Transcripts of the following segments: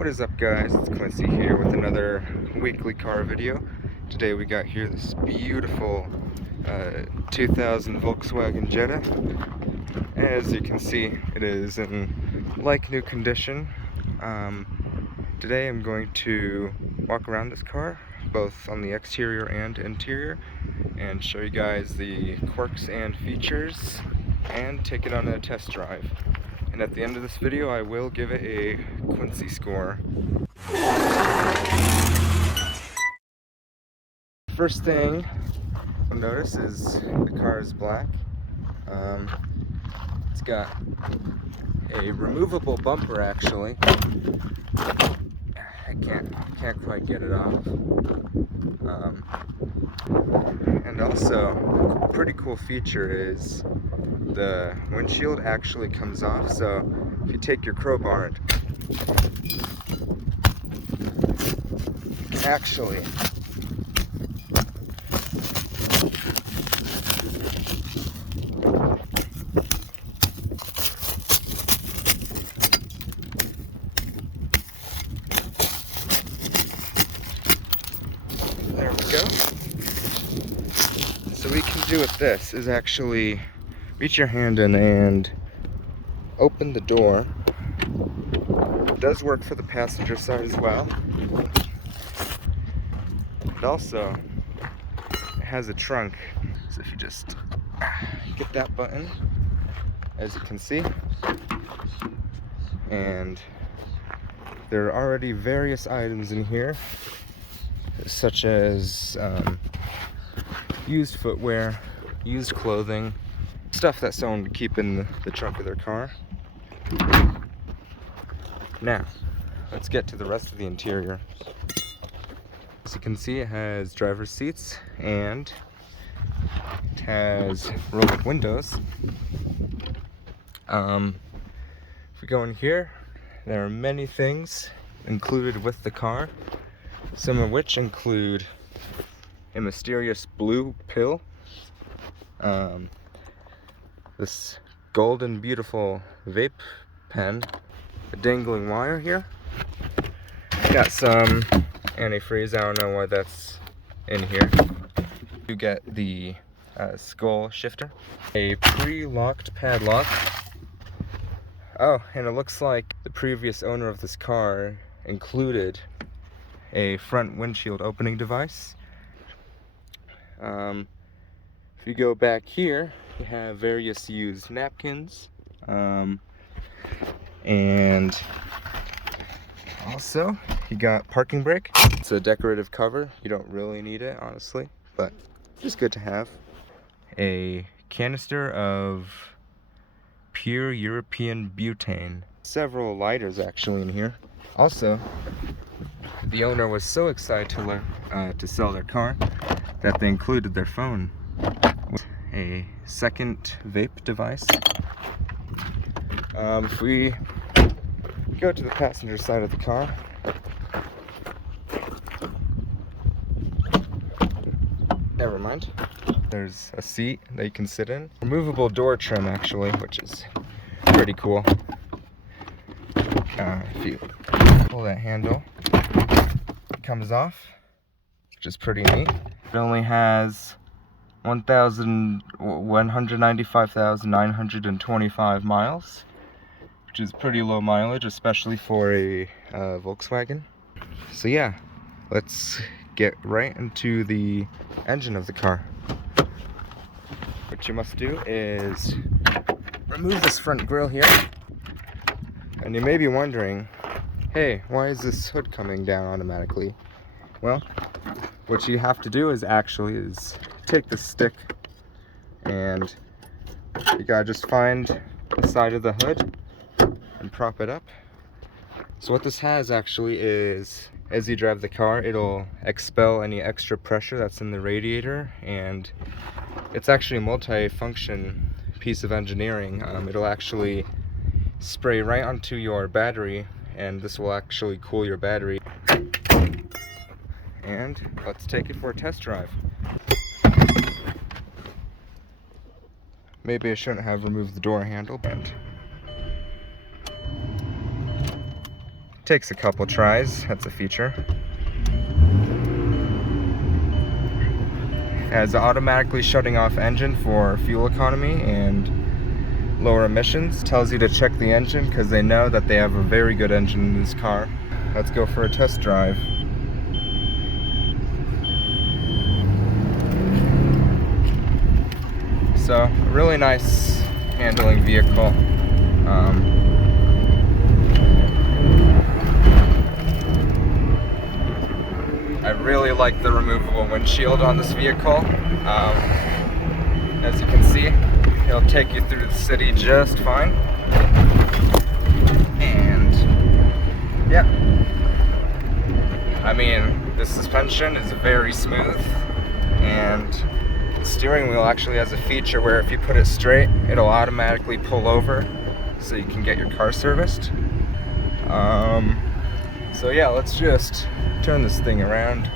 What is up, guys? It's Quincy here with another weekly car video. Today we got here this beautiful 2000 Volkswagen Jetta. As you can see, it is in like new condition. Today I'm going to walk around this car, both on the exterior and interior, and show you guys the quirks and features, and take it on a test drive. And at the end of this video, I will give it a Quincy score. First thing you'll notice is the car is black. It's got a removable bumper, actually. I can't quite get it off. And also, a pretty cool feature is the windshield actually comes off. So if you take your crowbar and actually there we go. So what we can do with this is actually reach your hand in and open the door. It does work for the passenger side as well. And also, it has a trunk. So if you just get that button, as you can see, and there are already various items in here, such as used footwear, used clothing, stuff that someone would keep in the trunk of their car. Now, let's get to the rest of the interior. As you can see, it has driver's seats and it has roll-up windows. If we go in here, there are many things included with the car, some of which include a mysterious blue pill, this golden beautiful vape pen, a dangling wire here, got some antifreeze. I don't know why that's in here. You get the skull shifter, a pre-locked padlock. Oh, and it looks like the previous owner of this car included a front windshield opening device. If you go back here, you have various used napkins, and also you got parking brake. It's a decorative cover. You don't really need it, honestly, but just good to have. A canister of pure European butane. Several lighters actually in here. Also, the owner was so excited to sell their car that they included their phone with a second vape device. If we go to the passenger side of the car, never mind. There's a seat that you can sit in. Removable door trim, actually, which is pretty cool. If you pull that handle, it comes off, which is pretty neat. It only has 195,925 miles, which is pretty low mileage, especially for a Volkswagen. So yeah, let's get right into the engine of the car. What you must do is remove this front grille here. And you may be wondering, hey, why is this hood coming down automatically? Well, what you have to do is take the stick and you gotta just find the side of the hood and prop it up. So what this has actually is, as you drive the car, it'll expel any extra pressure that's in the radiator, and it's actually a multi-function piece of engineering. It'll actually spray right onto your battery, and this will actually cool your battery. And let's take it for a test drive. Maybe I shouldn't have removed the door handle, but Takes a couple tries, that's a feature. Has automatically shutting off engine for fuel economy and lower emissions. Tells you to check the engine because they know that they have a very good engine in this car. Let's go for a test drive. So, a really nice handling vehicle. I really like the removable windshield on this vehicle. As you can see, it'll take you through the city just fine. And yeah, I mean, the suspension is very smooth, and the steering wheel actually has a feature where if you put it straight, it'll automatically pull over so you can get your car serviced. So yeah, let's just turn this thing around.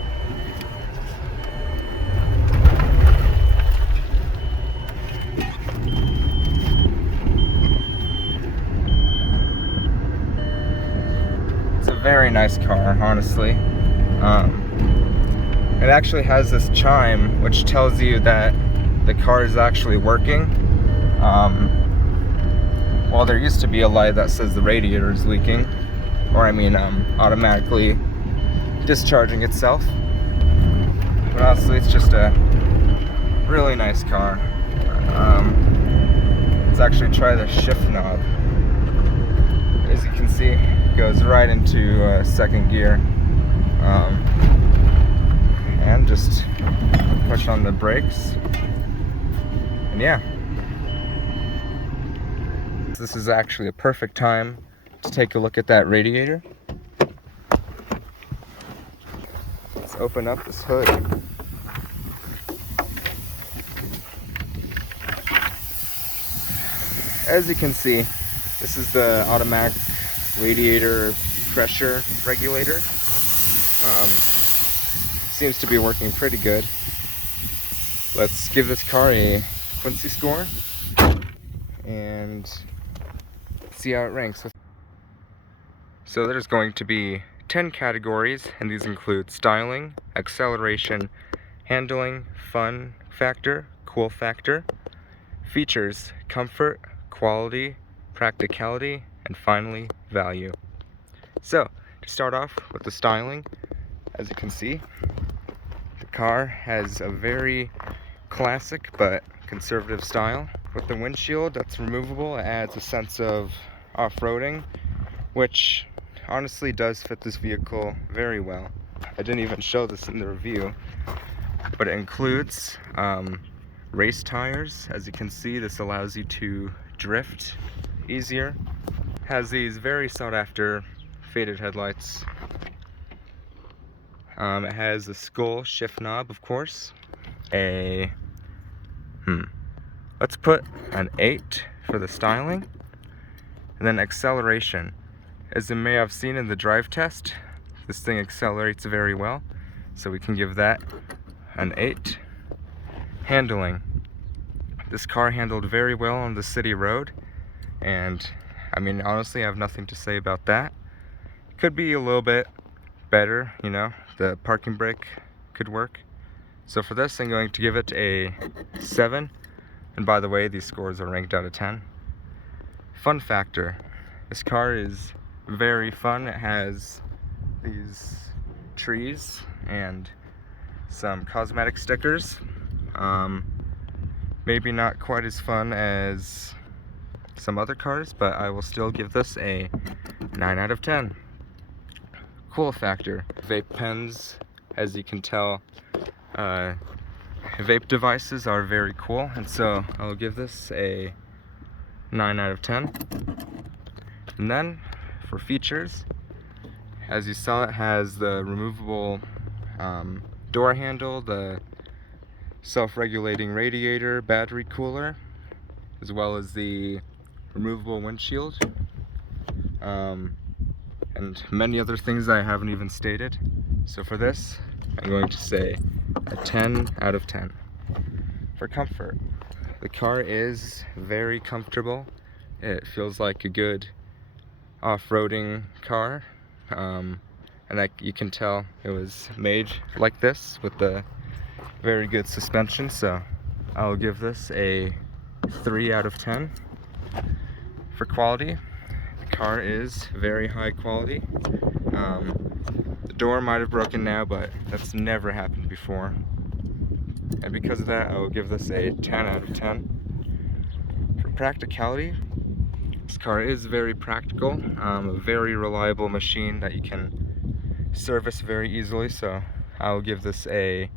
It's a very nice car, honestly. It actually has this chime which tells you that the car is actually working. Well, there used to be a light that says the radiator is leaking, or I mean automatically discharging itself. But honestly, it's just a really nice car. Let's actually try the shift knob. As you can see, it goes right into second gear. And just push on the brakes. And yeah. This is actually a perfect time to take a look at that radiator. Let's open up this hood. As you can see, this is the automatic radiator pressure regulator. Seems to be working pretty good. Let's give this car a Quincy score and see how it ranks. So there's going to be 10 categories, and these include styling, acceleration, handling, fun factor, cool factor, features, comfort, quality, practicality, and finally, value. So, to start off with the styling, as you can see, the car has a very classic but conservative style. With the windshield that's removable, it adds a sense of off-roading, which honestly does fit this vehicle very well. I didn't even show this in the review, but it includes race tires. As you can see, this allows you to drift easier. Has these very sought after faded headlights. It has a skull shift knob, of course. Let's put an 8 for the styling. And then acceleration. As you may have seen in the drive test, this thing accelerates very well, so we can give that an 8. Handling. This car handled very well on the city road, and I mean, honestly, I have nothing to say about that. Could be a little bit better, you know, the parking brake could work. So for this, I'm going to give it a 7. And by the way, these scores are ranked out of 10. Fun factor. This car is very fun. It has these trees and some cosmetic stickers. Maybe not quite as fun as some other cars, but I will still give this a 9 out of 10. Cool factor. Vape pens, as you can tell, vape devices are very cool, and so I'll give this a 9 out of 10. And then for features, as you saw, it has the removable door handle, the self-regulating radiator, battery cooler, as well as the removable windshield, and many other things that I haven't even stated. So for this, I'm going to say a 10 out of 10. For comfort, the car is very comfortable. It feels like a good off-roading car. And you can tell it was made like this with the very good suspension, so I'll give this a 3 out of 10 for quality. The car is very high quality. The door might have broken now, but that's never happened before. And because of that, I will give this a 10 out of 10. For practicality, this car is very practical, a very reliable machine that you can service very easily, so I will give this a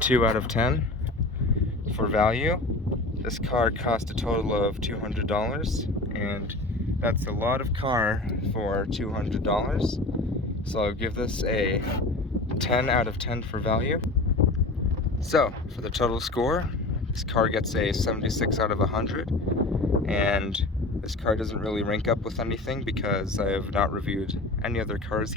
2 out of 10. For value, this car cost a total of $200, and that's a lot of car for $200. So I'll give this a 10 out of 10 for value. So for the total score, this car gets a 76 out of 100, and this car doesn't really rank up with anything because I have not reviewed any other cars yet.